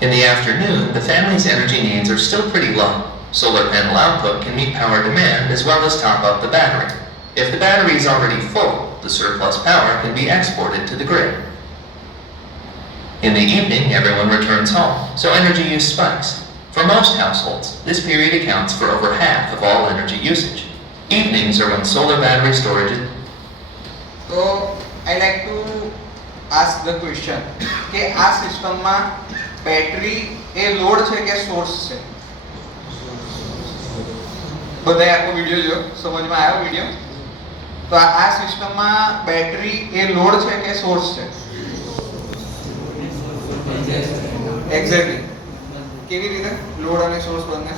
In the afternoon, the family's energy needs are still pretty low. Solar panel output can meet power demand as well as top up the battery. If the battery is already full, the surplus power can be exported to the grid. In the evening, everyone returns home, so energy use spikes. For most households, this period accounts for over half of all energy usage. Evenings are when solar battery storage is... So, I like to ask the question કે આ સિસ્ટમમાં બેટરી એ લોડ છે કે સોર્સ છે? બધાએ આખો વિડિયો જોયો, સમજમાં આવ્યો વિડિયો? તો આ સિસ્ટમમાં બેટરી એ લોડ છે કે સોર્સ છે? એક્ઝેક્ટલી. કેવી રીતે લોડ અને સોર્સ બંને?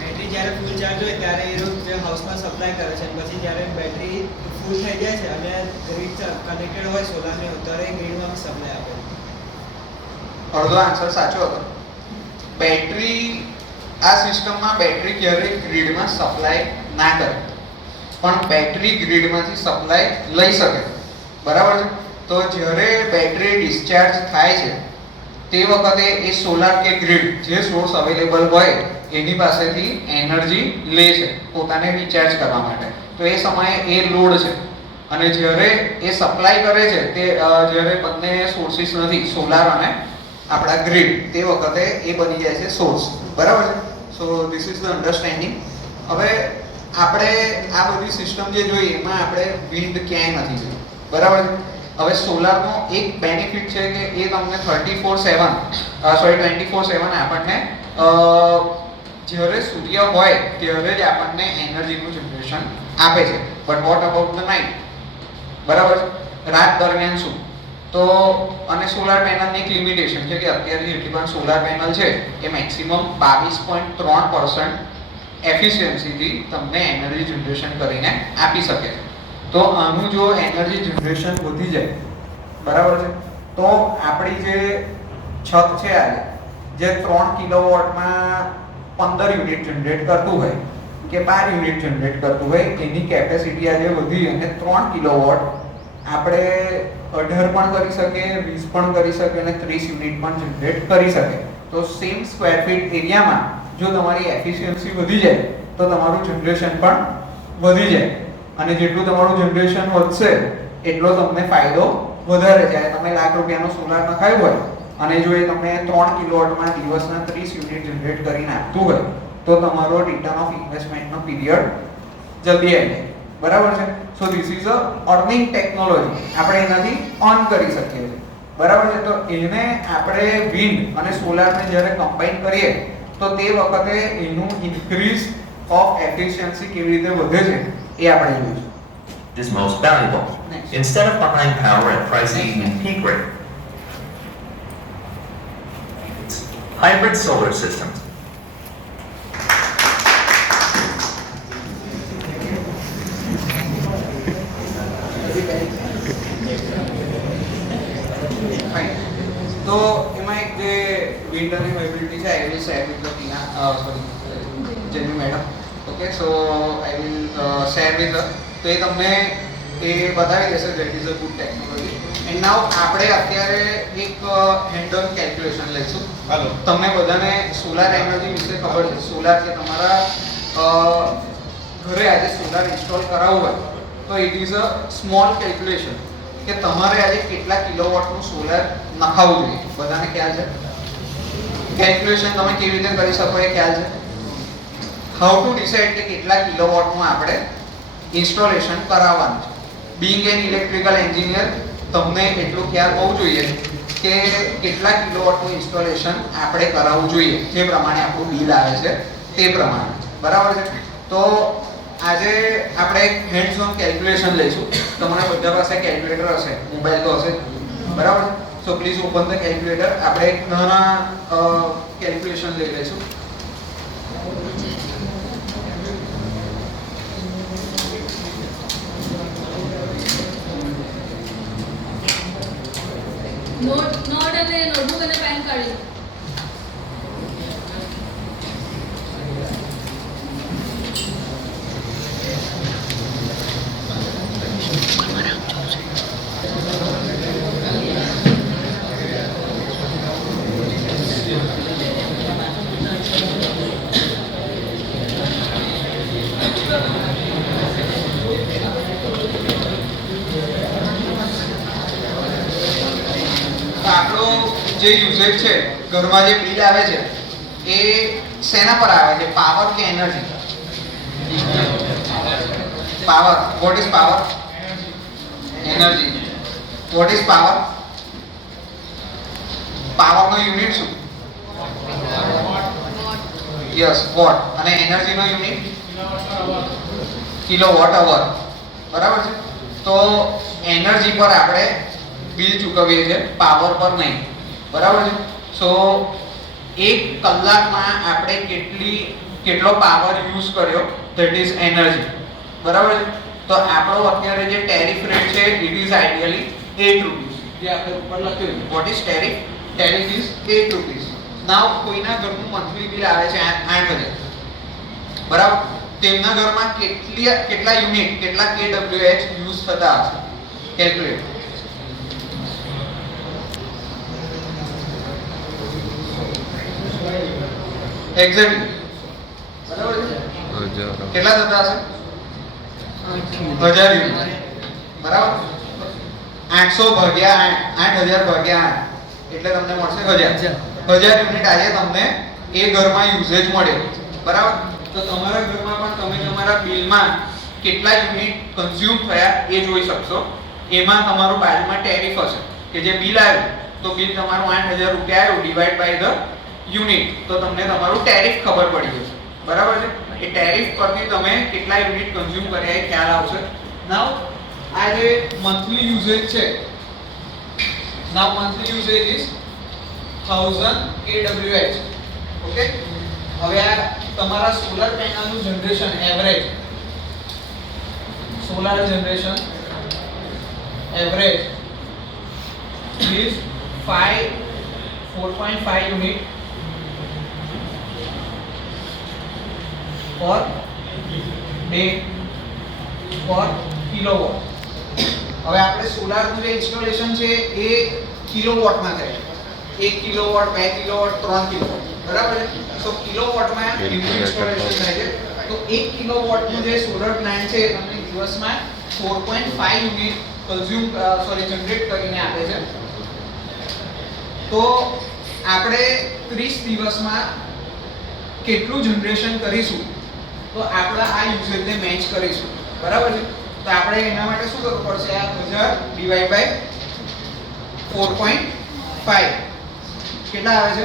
બેટરી જ્યારે ફૂલ ચાર્જ હોય ત્યારે એ લોકો જે હાઉસમાં સપ્લાય કરે છે, પછી જ્યારે બેટરી ફૂલ થઈ જાય છે અને ગ્રીડ કનેક્ટેડ હોય સોલારની ત્યારે ગ્રીડમાં સપ્લાય આપે. અડધો આન્સર સાચો હતો. બેટરી આ સિસ્ટમમાં બેટરી ક્યારેય ગ્રીડમાં સપ્લાય ના કરે, પણ બેટરી ગ્રીડમાંથી સપ્લાય લઈ શકે. બરાબર છે? તો જ્યારે બેટરી ડિસ્ચાર્જ થાય છે તે વખતે એ સોલાર કે ગ્રીડ જે સોર્સ અવેલેબલ હોય એની પાસેથી એનર્જી લે છે પોતાને રિચાર્જ કરવા માટે. તો એ સમયે એ લોડ છે, અને જ્યારે એ સપ્લાય કરે છે તે જ્યારે બંને સોર્સિસ નથી, સોલાર અને આપણા ગ્રીડ, તે વખતે એ બની જાય છે સોર્સ. બરાબર છે? સો ધીસ ઇઝ ધ અન્ડરસ્ટેન્ડિંગ. હવે આપણે આ બધી સિસ્ટમ જે જોઈએ એમાં આપણે વિન્ડ ક્યાંય નથી જોયું. બરાબર છે? હવે સોલારનો એક બેનિફિટ છે કે એ તમને 24/7 આપણને જ્યારે સૂર્ય હોય ત્યારે જ આપણને એનર્જીનું જનરેશન આપે છે. But what about the night? બરાબર છે? રાત દરમિયાન શું? તો અને સોલાર પેનલની એક લિમિટેશન છે કે અત્યારે જેટલી પણ સોલાર પેનલ છે એ મેક્સિમમ 22.3% એફિશિયન્સીથી તમને એનર્જી જનરેશન કરીને આપી શકે છે. તો આનું જો એનર્જી જનરેશન વધી જાય, બરાબર છે, તો આપણી જે છત છે આજે જે 3 કિલોવોટમાં 15 યુનિટ જનરેટ કરતું હોય કે 12 યુનિટ જનરેટ કરતું હોય, એની કેપેસિટી આજે વધી અને 3 કિલોવોટ આપણે 18 પણ કરી શકીએ, 20 પણ કરી શકીએ અને 30 યુનિટ પણ જનરેટ કરી શકે. તો સેમ સ્ક્વેર ફીટ એરિયામાં જો તમારી એફિશિયન્સી વધી જાય તો તમારું જનરેશન પણ વધી જાય, અને જેટલું તમારું જનરેશન વધશે એટલો તમને ફાયદો વધારે જાય. તમે લાખ રૂપિયાનો સોલાર નખાયું હોય અને જો એ તમને 3 કિલોવોટમાં દિવસના 30 યુનિટ જનરેટ કરીને આપતું હોય તો તમારો રિટર્ન ઓફ ઇન્વેસ્ટમેન્ટનો પીરિયડ જલ્દી આવી જાય. બરાબર છે? સો this is a earning technology. આપણે એનાથી અર્ન કરી શકીએ છીએ. બરાબર છે? તો એને આપણે વિન્ડ અને સોલારને જ્યારે કમ્બાઈન કરીએ તો તે વખતે એનું ઇન્ક્રીઝ ઓફ એફિશિયન્સી કેવી રીતે વધે છે એ આપણે જોઈશું. Is most valuable. Instead of buying power at pricey peak rate, hybrid solar systems. તો એમાં એક જે વિન્ડ અને હાઇબ્રિડની છે આઈ વિલ શેર વિથ ટીના જેની madam. Okay, so I will share with her. તો એ તમને એ બતાવી દેશે that is a good technology. And નાઉ આપણે અત્યારે એક હેન્ડ ઓન કેલ્ક્યુલેશન લઈશું. તમને બધાને સોલાર એનર્જી વિશે ખબર છે. સોલાર કે તમારા ઘરે આજે સોલાર ઇન્સ્ટોલ કરાવવું હોય તો it is a small calculation કે તમારે આજે કેટલા કિલોવોટનું સોલાર નખાવવું જોઈએ. બધાને ખ્યાલ છે? કેલ્ક્યુલેશન તમે કેવી રીતે કરી શકો એ ખ્યાલ છે? હાઉ ટુ ડિસાઇડ કે કેટલા કિલોવોટનું આપણે ઇન્સ્ટોલેશન કરાવવાનું છે. બીંગ એન ઇલેક્ટ્રિકલ એન્જિનિયર તમને એટલો ખ્યાલ હોવો જોઈએ કે કેટલા કિલોવોટનું ઇન્સ્ટોલેશન આપણે કરાવવું જોઈએ, જે પ્રમાણે આપણું બિલ આવે છે તે પ્રમાણે. બરાબર છે? તો આજે આપણે એક હેન્ડ્સ ઓન કેલ્ક્યુલેશન લઈશું. તમારા બધા પાસે કેલ્ક્યુલેટર હશે, મોબાઈલ તો હશે. બરાબર? So please open the calculator. આપણે એક નાના કેલ્ક્યુલેશન લઈ લઈશું. નોટ અને નોટબુક અને પેન કાઢી. જે યુઝેજ છે, ઘરમાં જે બિલ આવે છે એ શેના પર આવે છે? પાવર કે energy? Power. What is power? Energy. What is power? પાવરનો યુનિટ શું? Yes, watt. અને એનર્જીનો યુનિટ કિલોવોટ અવર. બરાબર છે? તો એનર્જી પર આપણે બિલ ચૂકવીએ છીએ, પાવર પર નહીં. બરાબર છે? સો 1 કલાકમાં આપણે કેટલી કેટલો પાવર યુઝ કર્યો, ધેટ ઇઝ એનર્જી. બરાબર છે? તો આપણો અત્યારે જે ટેરિફ રેટ છે ઇટ ઇઝ આઈડિયલી 8 રૂપીસ. જે આપણે ઉપર લખ્યું what is tariff? Tariff is 8 rupees. Now કોઈના ઘરનું મંથલી બિલ આવે છે 8000. બરાબર? તેમના ઘરમાં કેટલા યુનિટ, કેટલા kWh યુઝ થતા હશે? કેલ્ક્યુલેટ. એક્ઝેક્ટલી. બરાબર છે? કેટલા થતા હશે? 1000 યુનિટ. બરાબર? 800 ભાગ્યા 8000 ભાગ્યા 8 એટલે તમને મળશે 1000 યુનિટ. આજે તમને એ ઘરમાં યુઝેજ મળ્યો. બરાબર? તો તમારા ઘરમાં પણ તમે તમારા બિલમાં કેટલા યુનિટ કન્ઝ્યુમ થયા એ જોઈ શકશો. એમાં તમારું બાજુમાં ટેરિફ હશે કે જે બિલ આવ્યું, તો બિલ તમારું 8000 રૂપિયા આવ્યું ડિવાઇડ બાય ધ યુનિટ, તો તમને તમારું ટેરિફ ખબર પડી જશે. બરાબર છે? એ ટેરિફ પરથી તમે કેટલા યુનિટ કન્ઝ્યુમ કર્યા એ ખ્યાલ આવશે. નાઉ આ જે મંથલી યુઝેજ છે, now monthly usage is 1000 kWh. Okay? હવે આ તમારા સોલર પેનલનું generation average, solar generation average is 4.5 unit per day per kilowatt. હવે આપણે સોલારનું જે ઇન્સ્ટોલેશન છે એ કિલોવોટમાં થાય. 1 કિલોવોટ, 2 કિલોવોટ, 3 કિલોવોટ. બરાબર છે? તો કિલોવોટમાં ઇન્સ્ટોલેશન થાય છે. તો 1 કિલોવોટનું જે સોલર પ્લાન્ટ છે તમને દિવસમાં 4.5 યુનિટ જનરેટ કરીને આપે છે. તો આપણે 30 દિવસમાં કેટલું જનરેશન કરીશું તો આપણે આ યુઝેજને મેચ કરીશું. બરાબર છે? તો આપણે એના માટે શું કરવું પડશે? આ 1000 ડિવાઇડ બાય 4.5 કેટલા આવે છે?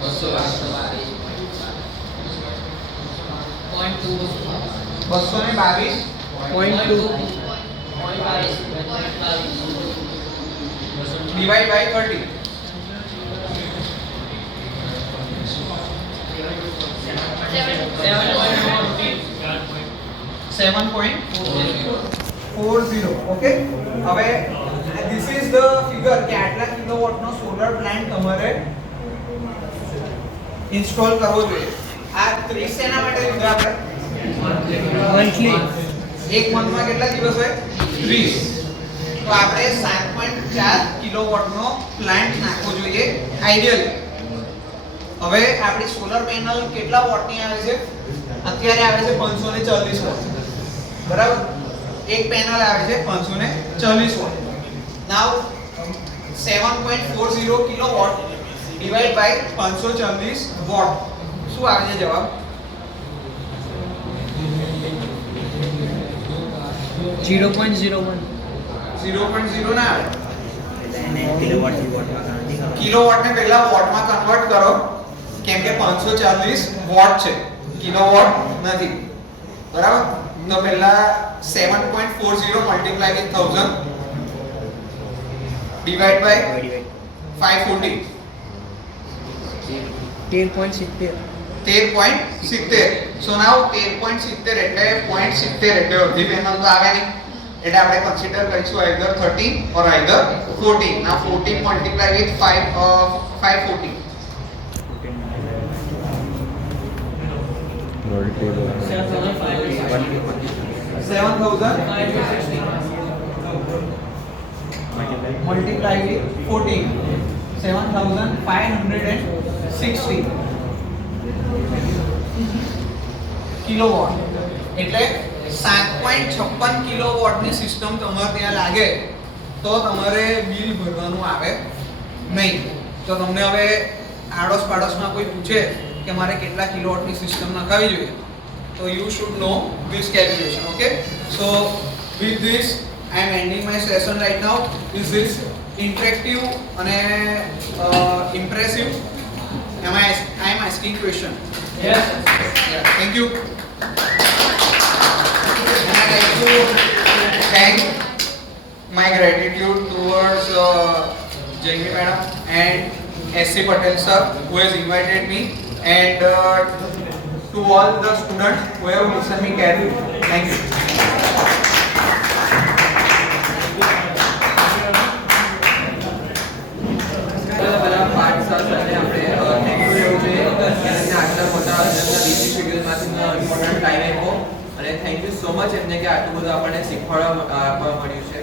222.2 ડિવાઇડ બાય 30. 7.40. ઓકે? હવે ધીસ ઇઝ ધ ફિગર કે આટલા કિલોવોટનો સોલર પ્લાન્ટ તમારે ઇન્સ્ટોલ કરવો જોઈએ. આ 30 એના માટે લીધા આપણે મંથલી. એક મંથમાં કેટલા દિવસ હોય? 30. તો આપણે 7.4 કિલોવોટનો પ્લાન્ટ નાખવો જોઈએ આઈડિયલી. હવે આપણી સોલર પેનલ કેટલા વોટની આવે છે? અત્યારે આવે છે 540 વોટ. બરાબર? એક પેનલ આવે છે 540 watt. Now 7.40 kilowatt divide by 540 watt. શું આવે છે જવાબ? 0.01. 0.0 ના આવે. કિલોવોટને પહેલા વોટમાં કન્વર્ટ કરો કેમ કે 540 વોટ છે, કિલોવોટ નથી. બરાબર? તો પહેલા 7.40 મલ્ટીપ્લાય વિથ 1000 ડિવાઇડ બાય 540 13.70. સો નાઉ 13.70 એટલે 0.70 એટલે અડધી પેનલ તો આવે નહીં, એટલે આપણે કન્સિડર કરીશું either 13 or either 14. now 14 multiply with 540 7,560 multiply with 14 7,560 kilowatt. એટલે 7.56 કિલોવોટની સિસ્ટમ તમારે ત્યાં લાગે તો તમારે બિલ ભરવાનું આવે નહીં. તો તમને હવે આડોશ પાડોશમાં કોઈ પૂછે કે મારે કેટલા કિલોવોટની સિસ્ટમ નખાવી જોઈએ તો you should no this calculation. Okay? So with this I am ending my session right now. Is this interactive and impressive? I am asking question. Yes. Yeah, thank you. And I like to thank my gratitude towards Jamie madam and SC Patel sir who has invited me and to all the students who have listened me carefully. Thank you. બધા પાર્ટ સરને આપણે થેન્ક યુ લેવું જોઈએ એમને આટલા મોટા એમના બીજી શેડ્યુલમાંથી ઇમ્પોર્ટન્ટ ટાઈમ આપ્યો અને થેન્ક યુ સો મચ એમને કે આટલું બધું આપણને શીખવાડવા મળ્યું છે.